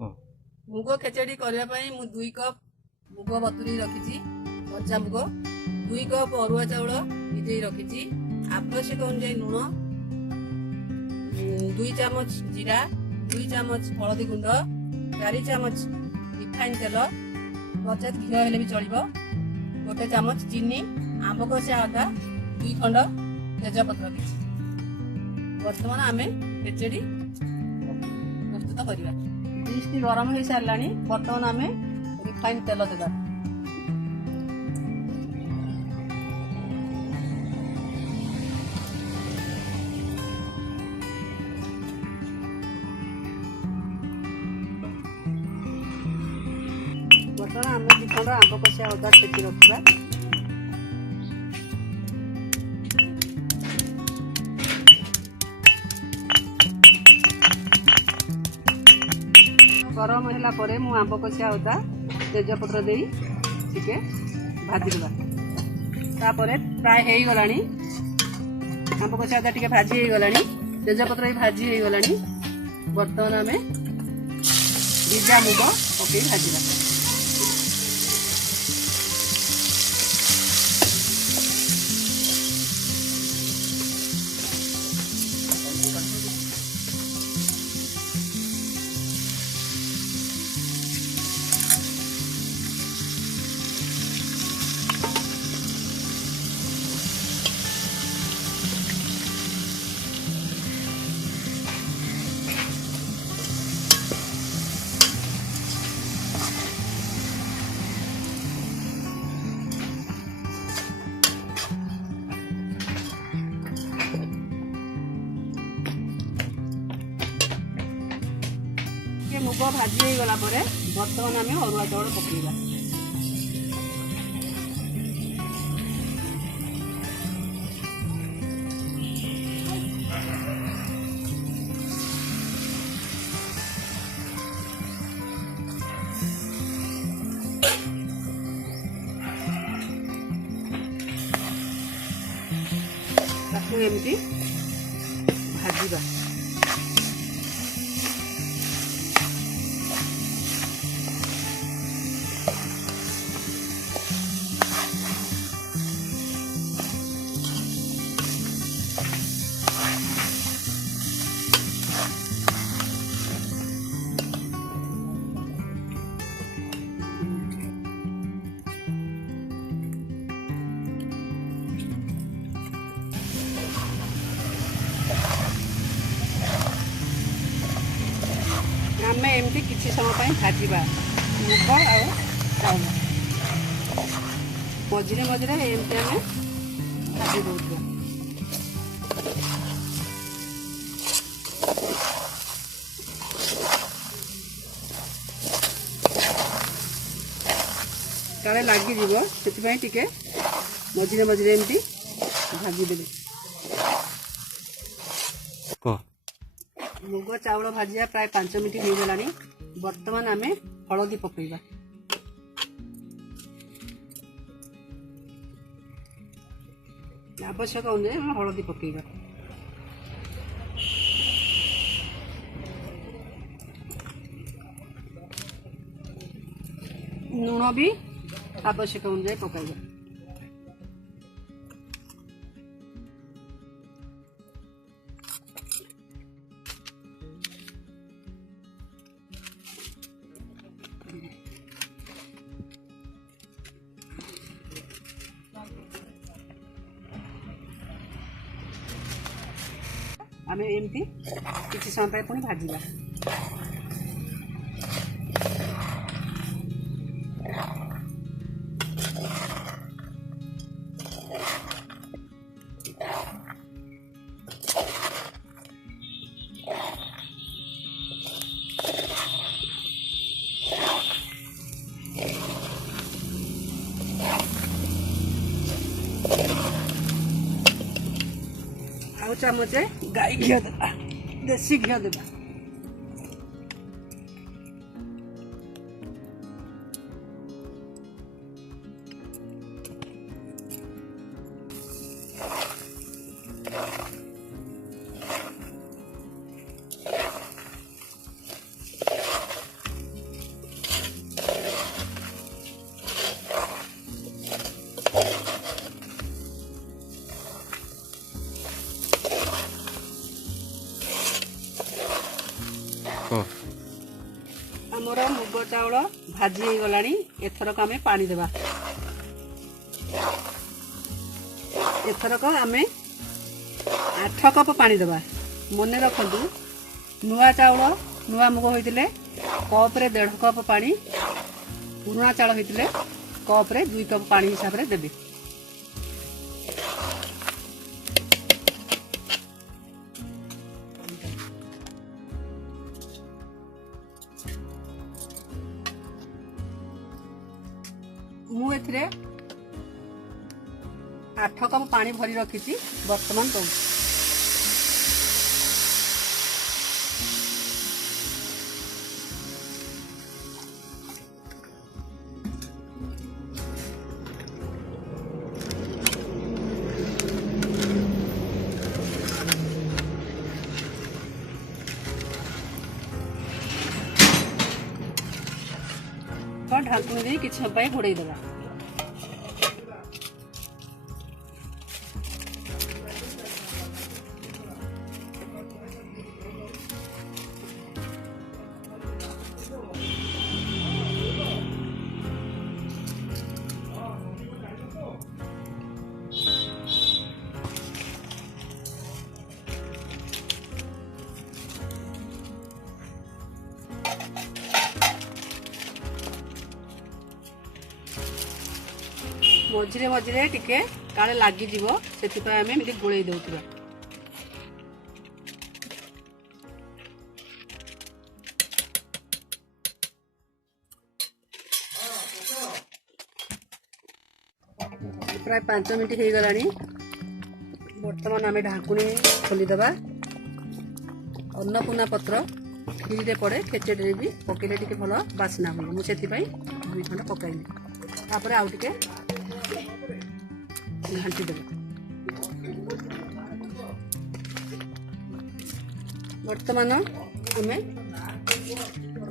मुग खेचड़ी करने मु 2 कप मुग बतुरी रखी कच्चा मुग 2 कप अरुआ चाउल भिजई रखी आवश्यक अनुसार लुण 2 चामच जीरा 2 चामच हलदी गुंड 4 चामच रिफाइन तेल नचेत घी हेले भी चलो 1 चामच चीनी आंब कषिया अदा 2 खंड तेजपत्र बर्तमान आम खेचड़ी प्रस्तुत करवा डिश गरम हो सारा बर्तमान आम रिफाइन तेल देवा बर्तमान आम 2 खंड आंब कषिया अदा छेची रखा गरम है मु आंब कषिया अदा तेजपत्र दे टिके भाजीदेवा तापर प्राय हो गला आंब कषिया अदा टिके भाजी हो गला तेजपत्र भी भाजी हो गला बर्तमान आम भिजा मुग पकई भाजवा मुग भाजी हो गला बर्तमान आम अरुआ चाउल पकईवा एमती भाजवा आम एमती किसी समय भाजवा मुग आउल मझे मझे एमती आम भाजी दौर काले लगिज से टिके मझे मझे एमती भाजीदेवी मुग चाउल भाजिया प्राय 5 मिनट हो गला बर्तमान आम हलदी पकईवा आवश्यक अनुसार हलदी पकईवा लुण भी आवश्यक अनुसार पकईवा आम एमती किसी समय पुणी भाजवा आउ चामचे गाई घी देवा देसी घी देवा आमर मुग चाउल भाजी हो गलानी एथरक आमे पानी देबा। एथरक आमे 8 कप पानी देबा। मने रखंतु नुआ चाउल नुआ मुग होइतिले कप रे 1.5 कप पानी, पुराना चाउल होइतिले कप रे 2 कप पानी हिसाब रे देबे। मु एथिरे 8 कप पानी भरी रखिछि वर्तमान तो ढाकुणी दे किछ समय घोड़े देबा। मझिरे मझिरे टिके काले लागी जीवो सेथिपय आमे एमिति गोळेई देउथिबा। प्राय 5 मिनिट हो गलानी। वर्तमान आमे ढाकुणी खोली दबा। अन्नपूर्णा पत्र खीरी रे पड़े खेचेडी रे भी पकेले टिके भलो बासना हो। मु सेथिपय 2 खंड पकाइली। तापर आउ टिके घांटी देबे। वर्तमान आमे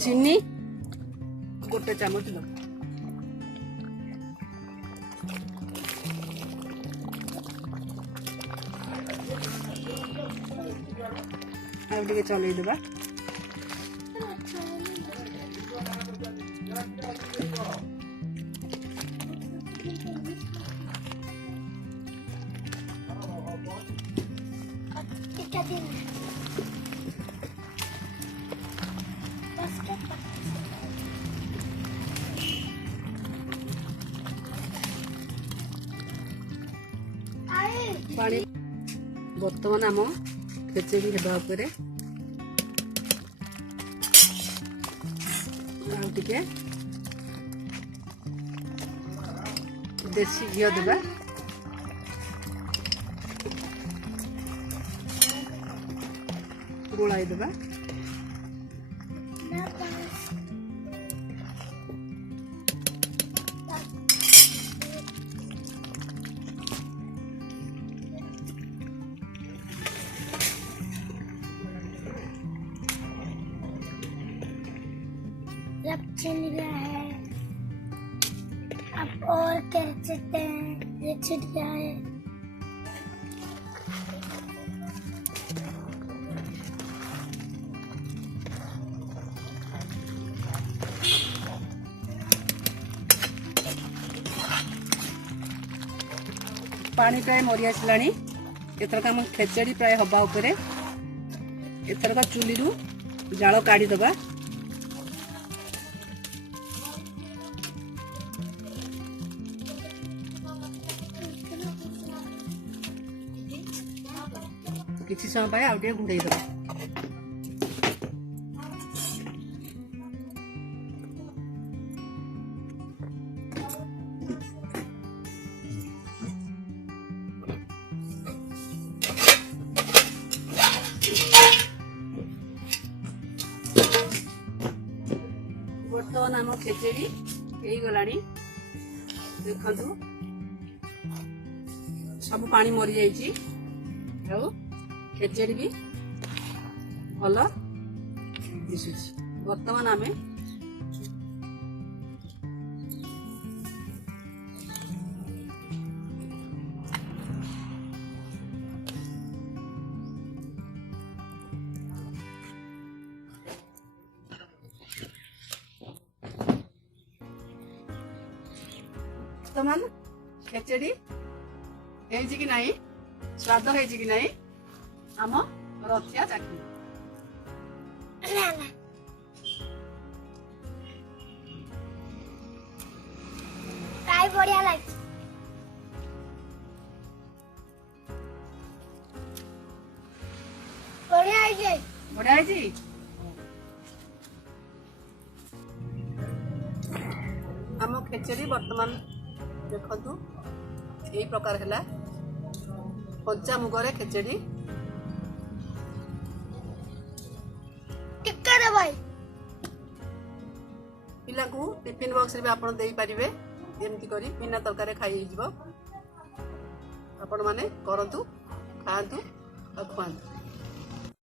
चीनी 1 चामच दबा। आउ टिके चलै देबा। पानी वर्तमान आम खेचेडी हेबा उपरे आउ टिके देसी घियो देबा। गोलाई देबा। अब छिल गया है, अब और कर सकते हैं। ये छिल गया है। पानी प्राय मरी आसलानी। एथरक हम खेचेडी प्राय हवा उपरे। एथरक चुली रु जाल काढ़ी दबा। किसी समय पाए आउ टिके घुड़ेई दबा। वर्तमान आम खेचेडी हो गलानी। देखंतु सब पानी मरी जाइछि। आउ खेचेडी भी भल दिशुछि। वर्तमान आमे ବର୍ତ୍ତମାନ ଖେଚେଡି ହେଇଛି କି ନାହିଁ, ସ୍ୱାଦ ହେଇଛି କି ନାହିଁ ଆମ ରକ୍ଷା ଚାଖି। ନା ନା କାଇ ବଢିଆ ଲାଗୁଛି। ବଢିଆ ହେଇଛି। ବଢିଆ ହେଇଛି। ଆମ ଖେଚେଡି ବର୍ତ୍ତମାନ ଦେଖନ୍ତୁ ଏଇ ପ୍ରକାର ହେଲା। କଞ୍ଚା ମୁଗରେ ଖେଚେଡି। ଟିକେ ଦେ ଭାଇ। ପିଲାଙ୍କୁ ଟିଫିନ ବକ୍ସରେ ବି ଆପଣ ଦେଇପାରିବେ। ଏମିତି କରି ବିନା ତରକାରୀ ଖାଇ ହେଇଯିବ। ଆପଣମାନେ କରନ୍ତୁ, ଖାଆନ୍ତୁ ଆଉ ଖୁଆନ୍ତୁ।